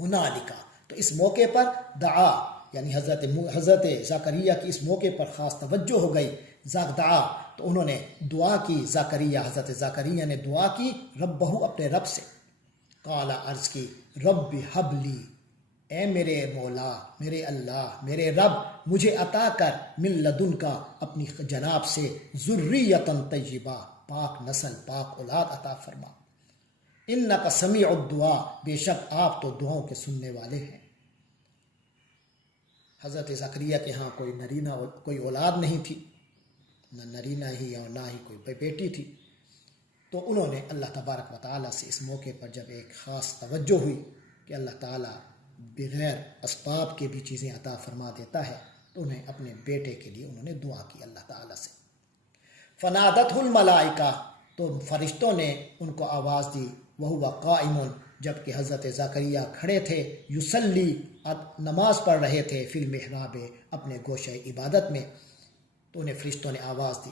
ہنالکا، تو اس موقع پر دعا یعنی حضرت زکریا کی اس موقع پر خاص توجہ ہو گئی. دعا تو انہوں نے دعا کی، حضرت زکریا نے دعا کی ربہ اپنے رب سے. قال عرض کی رب حبلی، اے میرے مولا، میرے اللہ، میرے رب، مجھے عطا کر من لدن کا اپنی جناب سے ذریۃ طیبہ، پاک نسل، پاک اولاد عطا فرما. انک سمیع الدعا، بے شک آپ تو دعاؤں کے سننے والے ہیں. حضرت زکریا کے ہاں کوئی اولاد نہیں تھی، نہ نرینہ ہی اور نہ ہی کوئی بیٹی تھی. تو انہوں نے اللہ تبارک و تعالیٰ سے اس موقع پر جب ایک خاص توجہ ہوئی کہ اللہ تعالیٰ بغیر اسباب کے بھی چیزیں عطا فرما دیتا ہے، تو انہیں اپنے بیٹے کے لیے انہوں نے دعا کی اللہ تعالیٰ سے. فنادتہ الملائکہ، تو فرشتوں نے ان کو آواز دی، وہو قائم، جب کہ حضرت زکریا کھڑے تھے، یصلی، نماز پڑھ رہے تھے، فی المحراب، اپنے گوشہ عبادت میں. تو انہیں فرشتوں نے آواز دی،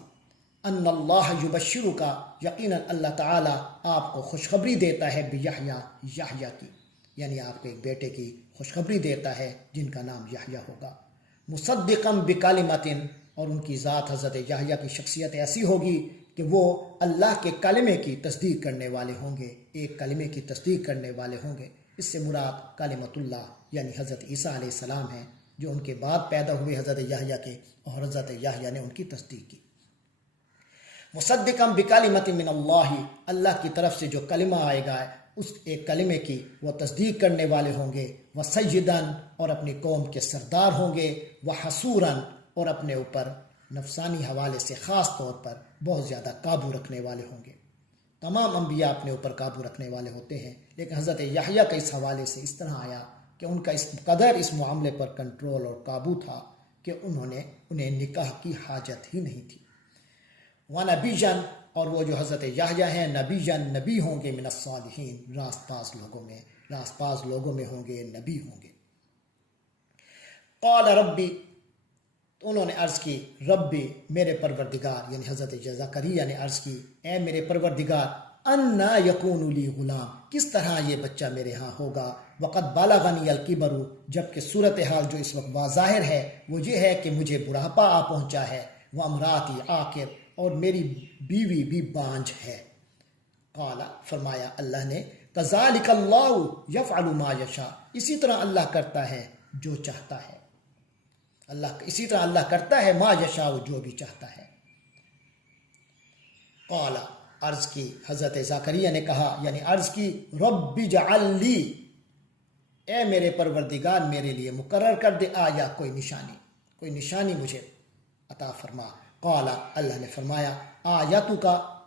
ان اللہ یبشرک، یقیناً اللہ تعالیٰ آپ کو خوشخبری دیتا ہے بیحییٰ، یحییٰ کی، یعنی آپ کو ایک بیٹے کی خوشخبری دیتا ہے جن کا نام یحییٰ ہوگا. مصدقا بکلمۃ، اور ان کی ذات حضرت یحییٰ کی شخصیت ایسی ہوگی کہ وہ اللہ کے کلمے کی تصدیق کرنے والے ہوں گے، ایک کلمے کی تصدیق کرنے والے ہوں گے. اس سے مراد کلمۃ اللہ یعنی حضرت عیسیٰ علیہ السلام ہیں، جو ان کے بعد پیدا ہوئے حضرت یحییٰ کے، اور حضرت یحییٰ نے ان کی تصدیق کی. مصدقا بکلمۃ من اللہ، اللہ کی طرف سے جو کلمہ آئے گا اس ایک کلمے کی وہ تصدیق کرنے والے ہوں گے. وسیداً، اور اپنی قوم کے سردار ہوں گے. وحصوراً، اور اپنے اوپر نفسانی حوالے سے خاص طور پر بہت زیادہ قابو رکھنے والے ہوں گے. تمام انبیاء اپنے اوپر قابو رکھنے والے ہوتے ہیں، لیکن حضرت یحییٰ کا اس حوالے سے اس طرح آیا کہ ان کا اس قدر اس معاملے پر کنٹرول اور قابو تھا کہ انہیں نکاح کی حاجت ہی نہیں تھی. وَنَبِيًّا، اور وہ جو حضرت یحییٰ ہیں نبیًّا، نبی ہوں گے، من الصالحین، راست باز لوگوں میں ہوں گے، نبی ہوں گے. قال ربی، تو انہوں نے عرض کی ربی، میرے پروردگار، یعنی حضرت زکریا نے عرض کی اے میرے پروردگار، انا یکون لی غلام، کس طرح یہ بچہ میرے ہاں ہوگا، وقد بلغنی الکبر، جبکہ صورتحال جو اس وقت واظاہر ہے وہ یہ ہے کہ مجھے بڑھاپا آ پہنچا ہے، وامراتی عاقر، اور میری بیوی بھی بانجھ ہے. قال، فرمایا اللہ نے، کذالک اللہ یفعل ما یشاء، اسی طرح اللہ کرتا ہے جو چاہتا ہے. اسی طرح اللہ کرتا ہے ما یشاء، جو بھی چاہتا ہے. قال، عرض کی حضرت زکریا نے کہا، یعنی عرض کی رب اجعل لی، اے میرے پروردگار میرے لیے مقرر کر دے آیا، کوئی نشانی مجھے عطا فرما. قال، اللہ نے فرمایا آیتک،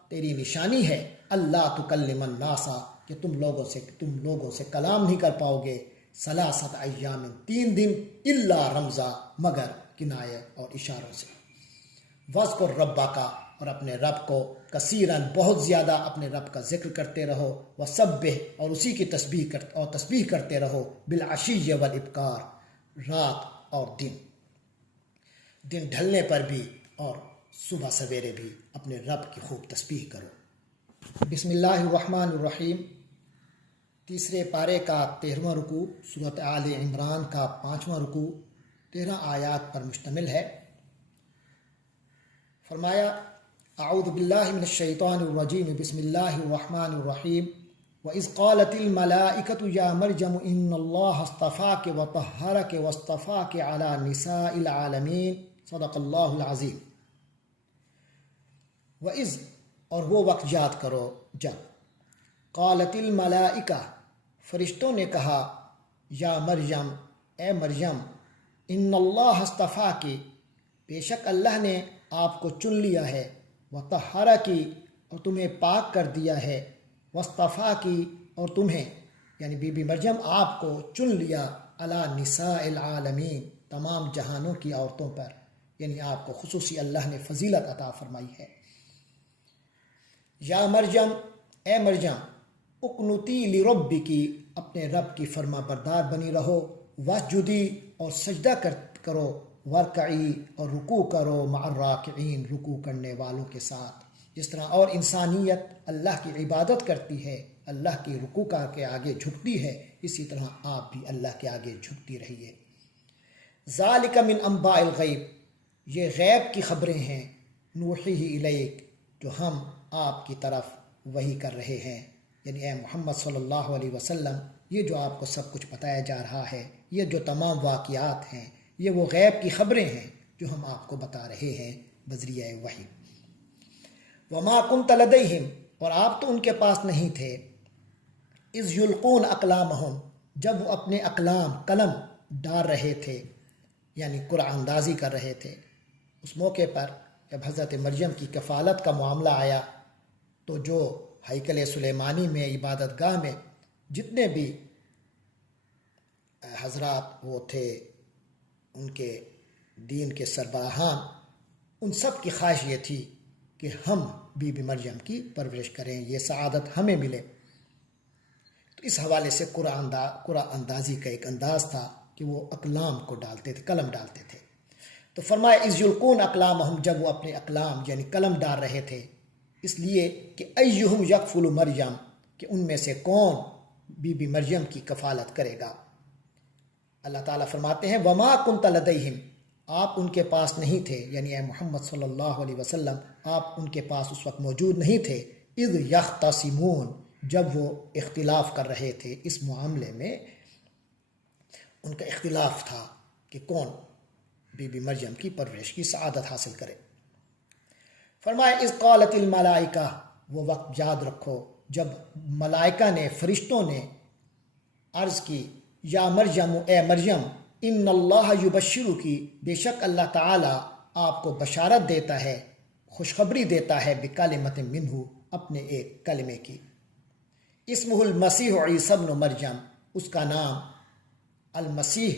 تیری نشانی ہے اللہ تکلم الناس، کہ تم لوگوں سے کلام نہیں کر پاؤ گے، ثلاثت ایام، 3 دن، الا رمزا، مگر کنایہ اور اشاروں سے. واذکر ربک، اور اپنے رب کو کثیراً، بہت زیادہ اپنے رب کا ذکر کرتے رہو. وسبح، اور اسی کی تسبیح کرتے رہو. بالعشی والابکار، رات اور دن ڈھلنے پر بھی اور صبح سویرے بھی اپنے رب کی خوب تسبیح کرو. بسم اللہ الرحمن الرحیم. تیسرے پارے کا 13واں رکوع، سورۃ آل عمران کا 5واں رکوع، 13 آیات پر مشتمل ہے. فرمایا اعوذ باللہ من الشیطان الرجیم، بسم اللہ الرحمن الرحیم. وَإِذْ قَالَتِ الْمَلَائِكَةُ يَا مَرْيَمُ إِنَّ اللَّهَ اصْطَفَاكِ وَطَهَّرَكِ وَاصْطَفَاكِ عَلَى نِسَاءِ الْعَالَمِينَ، صدق اللہ العظیم. وَإِذْ، اور وہ وقت یاد کرو جب قالت الملائکہ، فرشتوں نے کہا، یا مریم، اے مریم، ان اللہ اصطفاکی، بے شک اللہ نے آپ کو چن لیا ہے، وطہرکی، اور تمہیں پاک کر دیا ہے، واصطفاکی، اور تمہیں یعنی بی بی مریم آپ کو چن لیا، علی نساء العالمین، تمام جہانوں کی عورتوں پر، یعنی آپ کو خصوصی اللہ نے فضیلت عطا فرمائی ہے. یا مریم، اے مریم، اقنتی لربکی، اپنے رب کی فرما بردار بنی رہو، واسجدی، اور سجدہ کرو، ورکعی، اور رکوع کرو، مع الراکعین، رکوع کرنے والوں کے ساتھ. جس طرح اور انسانیت اللہ کی عبادت کرتی ہے، اللہ کی رکوع کے آگے جھکتی ہے، اسی طرح آپ بھی اللہ کے آگے جھکتی رہیے۔ ذالک من انباء الغیب، یہ غیب کی خبریں ہیں، نوحیہ الیک، جو ہم آپ کی طرف وحی کر رہے ہیں، یعنی اے محمد صلی اللہ علیہ وسلم، یہ جو آپ کو سب کچھ بتایا جا رہا ہے، یہ جو تمام واقعات ہیں، یہ وہ غیب کی خبریں ہیں جو ہم آپ کو بتا رہے ہیں بذریعہ وحی۔ وما کنت لدیہم، اور آپ تو ان کے پاس نہیں تھے، اذ یلقون اقلامہم، جب وہ اپنے اقلام قلم ڈال رہے تھے، یعنی قرآن اندازی کر رہے تھے۔ اس موقع پر جب حضرت مریم کی کفالت کا معاملہ آیا تو جو ہیکل سلیمانی میں عبادت گاہ میں جتنے بھی حضرات وہ تھے، ان کے دین کے سربراہان، ان سب کی خواہش یہ تھی کہ ہم بی بی مریم کی پرورش کریں، یہ سعادت ہمیں ملے۔ تو اس حوالے سے قرآن اندازی کا ایک انداز تھا کہ وہ اقلام کو ڈالتے تھے، قلم ڈالتے تھے۔ تو فرمایا اذ یلقون اقلامہم، جب وہ اپنے اقلام یعنی قلم ڈال رہے تھے، اس لیے کہ ایہم یکفل مریم، کہ ان میں سے کون بی بی مریم کی کفالت کرے گا۔ اللہ تعالیٰ فرماتے ہیں وما کنت لدیہم، آپ ان کے پاس نہیں تھے، یعنی اے محمد صلی اللہ علیہ وسلم آپ ان کے پاس اس وقت موجود نہیں تھے، اذ یختصمون، جب وہ اختلاف کر رہے تھے اس معاملے میں، ان کا اختلاف تھا کہ کون بی بی مریم کی پرورش کی سعادت حاصل کرے۔ فرمایا اذ قالت الملائکہ، وہ وقت یاد رکھو جب ملائکہ نے، فرشتوں نے عرض کی، یا مریم، اے مریم، ان اللہ یبشرکی، بے شک اللہ تعالیٰ آپ کو بشارت دیتا ہے، خوشخبری دیتا ہے، بکلمۃ منہ، اپنے ایک کلمے کی، اسمہ المسیح عیسی ابن مریم، اس کا نام المسیح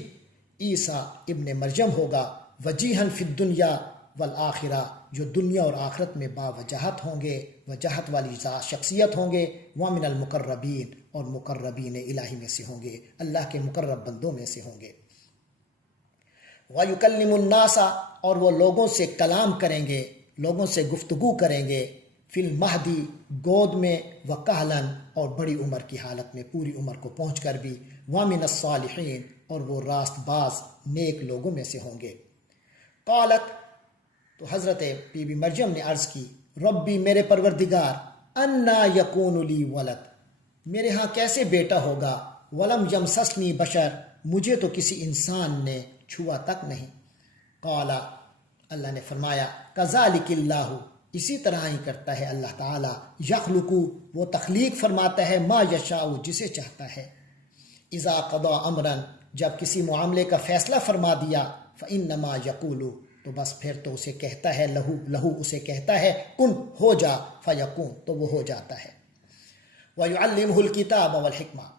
عیسیٰ ابن مریم ہوگا، وجیہاً فی الدنیا والآخرہ، جو دنیا اور آخرت میں باوجاہت ہوں گے، وجاہت والی شخصیت ہوں گے، ومن المقربین، اور مقربین الہی میں سے ہوں گے، اللہ کے مقرب بندوں میں سے ہوں گے، وَيُكَلِّمُ النَّاسَ، اور وہ لوگوں سے کلام کریں گے، لوگوں سے گفتگو کریں گے، فی المہدی، گود میں، وکہلاً، اور بڑی عمر کی حالت میں، پوری عمر کو پہنچ کر بھی، وَمِنَ الصَّالِحِينَ، اور وہ راست باز نیک لوگوں میں سے ہوں گے۔ قالت، تو حضرت بی بی مریم نے عرض کی، ربی، میرے پروردگار، انا یکون لی ولد، میرے ہاں کیسے بیٹا ہوگا، ولم یمسسنی بشر، مجھے تو کسی انسان نے چھوا تک نہیں۔ قال، اللہ نے فرمایا، کذالک اللہ، اسی طرح ہی کرتا ہے اللہ تعالیٰ، یخلق، وہ تخلیق فرماتا ہے، ما یشاء، جسے چاہتا ہے، اذا قضا امرا، جب کسی معاملے کا فیصلہ فرما دیا، فانما یقول، تو بس پھر تو اسے کہتا ہے، لہو اسے کہتا ہے، کن، ہو جا، فیکون، تو وہ ہو جاتا ہے۔ وَيُعَلِّمُهُ الْكِتَابَ وَالْحِکْمَةَ،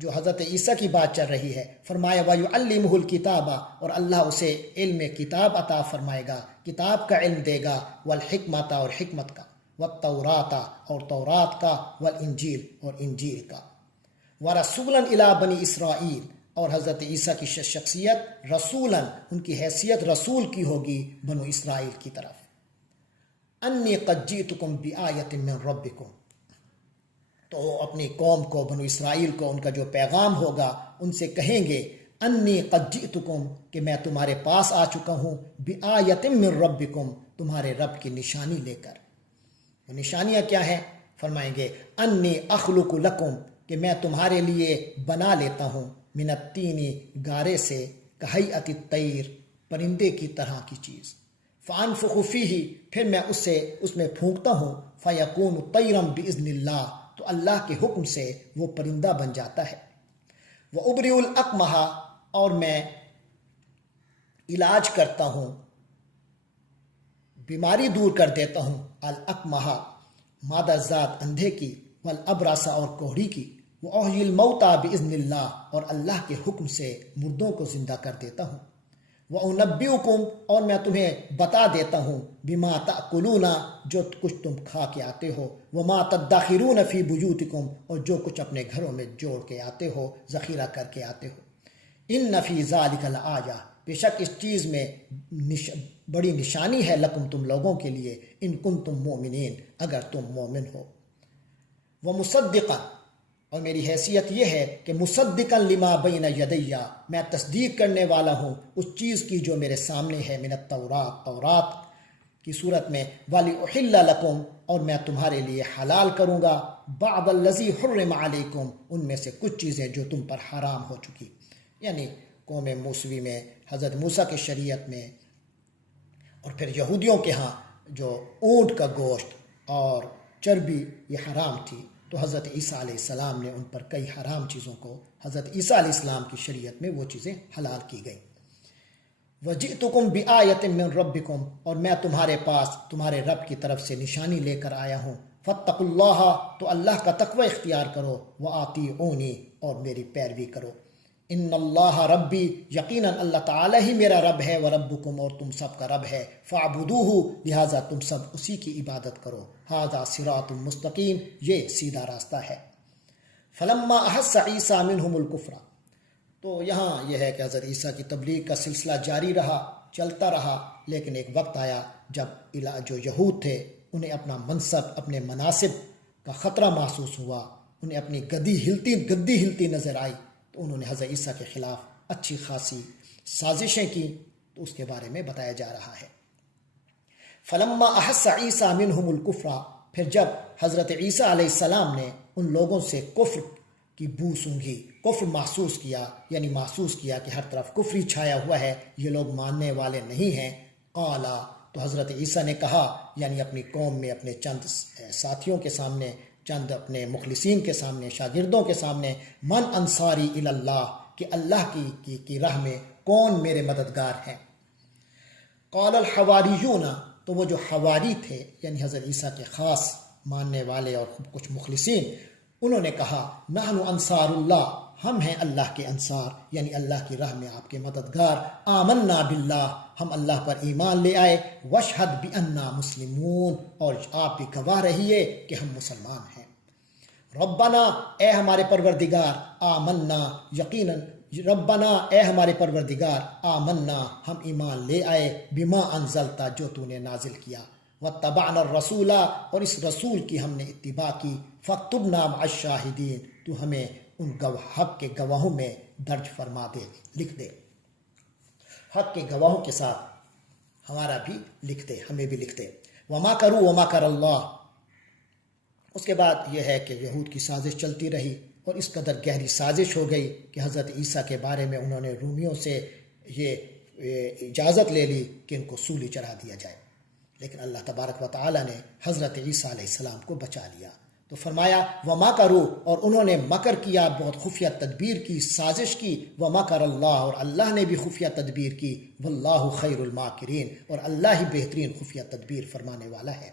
جو حضرت عیسیٰ کی بات چل رہی ہے، فرمایا وَيُعَلِّمُهُ الْكِتَابَ، اور اللہ اسے علم کتاب عطا فرمائے گا، کتاب کا علم دے گا، وَالْحِکْمَةَ، اور حکمت کا، وَالتَّوْرَاةَ، اور تورات کا، وَالْإِنجِیل، اور انجیل کا، وَرَسُولًا إِلَىٰ بَنِي إِسْرَائِیل، اور حضرت عیسیٰ کی شخصیت رسولاً، ان کی حیثیت رسول کی ہوگی بنو اسرائیل کی طرف۔ انی قد جئتکم بآیۃ من ربکم، تو اپنی قوم کو، بنو اسرائیل کو، ان کا جو پیغام ہوگا، ان سے کہیں گے، انی قد جئتکم، کہ میں تمہارے پاس آ چکا ہوں، بآیۃ من ربکم، تمہارے رب کی نشانی لے کر۔ وہ نشانیاں کیا ہیں؟ فرمائیں گے، انی اخلق لکم، کہ میں تمہارے لیے بنا لیتا ہوں، من الطین، گارے سے، کہیئۃ الطیر، پرندے کی طرح کی چیز، فانفخ فیہ، پھر میں اس میں پھونکتا ہوں، فیکون طیرا باذن اللہ، تو اللہ کے حکم سے وہ پرندہ بن جاتا ہے۔ وابرئ الاکمہ، اور میں علاج کرتا ہوں، بیماری دور کر دیتا ہوں، الاکمہ، مادہ ذات اندھے کی، والابرص، اور کوہڑی کی، وأحیی الموتى بإذن اللہ، اور اللہ کے حکم سے مردوں کو زندہ کر دیتا ہوں، وأنبئکم، اور میں تمہیں بتا دیتا ہوں، بما تأکلون، جو کچھ تم کھا کے آتے ہو، وما تدخرون فی بیوتکم، اور جو کچھ اپنے گھروں میں جوڑ کے آتے ہو، ذخیرہ کر کے آتے ہو۔ ان فی ذلک لآیہ، بے شک اس چیز میں بڑی نشانی ہے لکم تم لوگوں کے لیے ان کنتم مؤمنین اگر تم مومن ہو ومصدقا اور میری حیثیت یہ ہے کہ مصدقا لما بین یدیّ میں تصدیق کرنے والا ہوں اس چیز کی جو میرے سامنے ہے من التورات تورات کی صورت میں وَلِأُحِلَّ لَكُمْ اور میں تمہارے لیے حلال کروں گا بعض الذی حرم علیکم ان میں سے کچھ چیزیں جو تم پر حرام ہو چکی، یعنی قوم موسوی میں حضرت موسیٰ کی شریعت میں اور پھر یہودیوں کے ہاں جو اونٹ کا گوشت اور چربی یہ حرام تھی، تو حضرت عیسیٰ علیہ السلام نے ان پر کئی حرام چیزوں کو حضرت عیسیٰ علیہ السلام کی شریعت میں وہ چیزیں حلال کی گئیں۔ وَجِئْتُكُمْ بِآیَةٍ مِّن رَبِّكُمْ اور میں تمہارے پاس تمہارے رب کی طرف سے نشانی لے کر آیا ہوں، فَاتَّقُوا اللَّهَ تو اللہ کا تقوی اختیار کرو، وَآطِیعُونِی اور میری پیروی کرو، ان اللہ ربی یقیناً اللہ تعالی ہی میرا رب ہے، وربکم اور تم سب کا رب ہے، فاعبدوہ لہٰذا تم سب اسی کی عبادت کرو، ھذا صراط مستقیم یہ سیدھا راستہ ہے۔ فلما احس عیسیٰ منہم الکفر تو یہاں یہ ہے کہ حضرت عیسیٰ کی تبلیغ کا سلسلہ جاری رہا، چلتا رہا، لیکن ایک وقت آیا جب جو یہود تھے انہیں اپنا منصب اپنے مناصب کا خطرہ محسوس ہوا، انہیں اپنی گدی ہلتی نظر آئی، تو انہوں نے حضرت عیسیٰ کے خلاف اچھی خاصی سازشیں کی، تو اس کے بارے میں بتایا جا رہا ہے۔ فلما احس عیسیٰ منہم الکفر پھر جب حضرت عیسیٰ علیہ السلام نے ان لوگوں سے کفر کی بو سونگھی، کفر محسوس کیا، یعنی محسوس کیا کہ ہر طرف کفر ہی چھایا ہوا ہے، یہ لوگ ماننے والے نہیں ہیں، قالا تو حضرت عیسیٰ نے کہا، یعنی اپنی قوم میں اپنے چند ساتھیوں کے سامنے، چند اپنے مخلصین کے سامنے، شاگردوں کے سامنے، من انصاری الی اللہ کہ اللہ کی راہ میں کون میرے مددگار ہیں۔ قال الحواریون تو وہ جو حواری تھے یعنی حضرت عیسیٰ کے خاص ماننے والے اور کچھ مخلصین، انہوں نے کہا نحن انصار اللہ ہم ہیں اللہ کے انصار، یعنی اللہ کی راہ میں آپ کے مددگار، آمنا باللہ ہم اللہ پر ایمان لے آئے، واشہد بأننا مسلمون اور آپ بھی گواہ رہیے کہ ہم مسلمان ہیں۔ ربنا اے ہمارے پروردگار، آمنا یقیناً، ربنا اے ہمارے پروردگار، آمنا ہم ایمان لے آئے، بما انزلتا جو تو نے نازل کیا، واتبعنا الرسول اور اس رسول کی ہم نے اتباع کی، فاکتبنا مع الشاہدین تو ہمیں ان حق کے گواہوں میں درج فرما دے، لکھ دے، حق کے گواہوں کے ساتھ ہمارا بھی لکھ دے، ہمیں بھی لکھ دے۔ وما کرو وما کر اللہ اس کے بعد یہ ہے کہ یہود کی سازش چلتی رہی اور اس قدر گہری سازش ہو گئی کہ حضرت عیسیٰ کے بارے میں انہوں نے رومیوں سے یہ اجازت لے لی کہ ان کو سولی چڑھا دیا جائے، لیکن اللہ تبارک و تعالی نے حضرت عیسیٰ علیہ السلام کو بچا لیا، تو فرمایا وما کرو اور انہوں نے مکر کیا، بہت خفیہ تدبیر کی، سازش کی، ومکر اللہ اور اللہ نے بھی خفیہ تدبیر کی، واللہ خیر الماکرین اور اللہ ہی بہترین خفیہ تدبیر فرمانے والا ہے۔